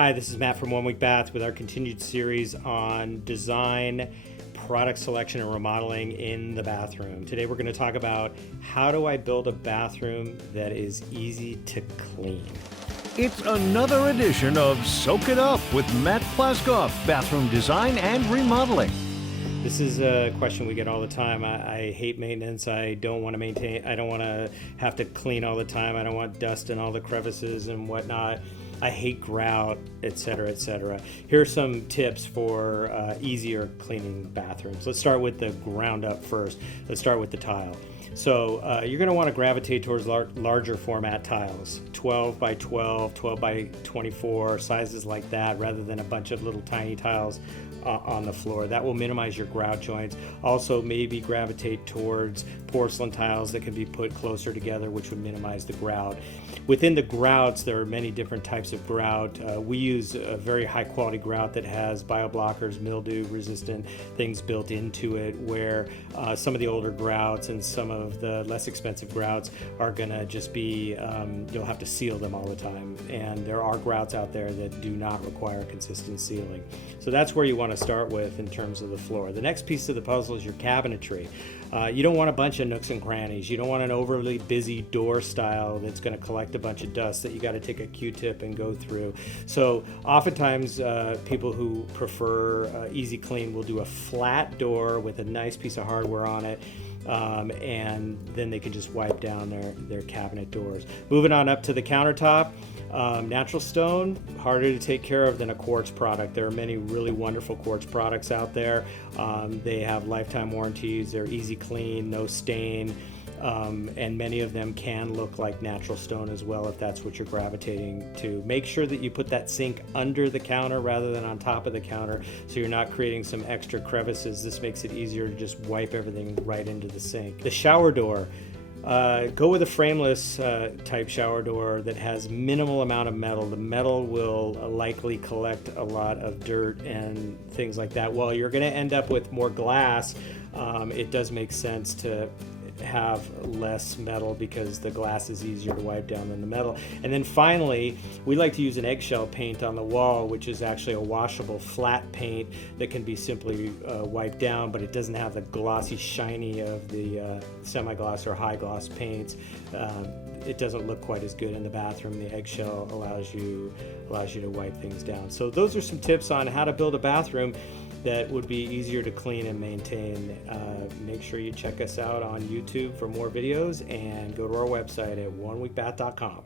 Hi, this is Matt from One Week Bath with our continued series on design, product selection, and remodeling in the bathroom. Today we're going to talk about how do I build a bathroom that is easy to clean. It's another edition of Soak It Up with Matt Plaskoff, bathroom design and remodeling. This is a question we get all the time. I hate maintenance. I don't want to maintain. I don't want to have to clean all the time. I don't want dust in all the crevices and whatnot. I hate grout, etc., etc. Here are some tips for easier cleaning bathrooms. Let's start with the ground up first. Let's start with the tile. So you're going to want to gravitate towards larger format tiles, 12 by 12, 12 by 24, sizes like that, rather than a bunch of little tiny tiles on the floor. That will minimize your grout joints. Also, maybe gravitate towards porcelain tiles that can be put closer together, which would minimize the grout. Within the grouts, there are many different types of grout. We use a very high quality grout that has bioblockers, mildew resistant things built into it, where some of the older grouts and some of the less expensive grouts are gonna just be, you'll have to seal them all the time. And there are grouts out there that do not require consistent sealing. So that's where you want to start with in terms of the floor. The next piece of the puzzle is your cabinetry. You don't want a bunch of nooks and crannies. You don't want an overly busy door style that's going to collect a bunch of dust that you got to take a Q-tip and go through. So oftentimes people who prefer easy clean will do a flat door with a nice piece of hardware on it. And then they can just wipe down their cabinet doors. Moving on up to the countertop, natural stone, harder to take care of than a quartz product. There are many really wonderful quartz products out there. They have lifetime warranties, they're easy clean, no stain, and many of them can look like natural stone as well if that's what you're gravitating to. Make sure that you put that sink under the counter rather than on top of the counter so you're not creating some extra crevices. This makes it easier to just wipe everything right into the sink. The shower door. Go with a frameless type shower door that has minimal amount of metal. The metal will likely collect a lot of dirt and things like that. While you're going to end up with more glass, it does make sense to have less metal because the glass is easier to wipe down than the metal. And then finally, we like to use an eggshell paint on the wall, which is actually a washable flat paint that can be simply wiped down, but it doesn't have the glossy shiny of the semi-gloss or high gloss paints. It doesn't look quite as good in the bathroom. The eggshell allows you to wipe things down. So those are some tips on how to build a bathroom that would be easier to clean and maintain. Make sure you check us out on YouTube for more videos and go to our website at oneweekbath.com.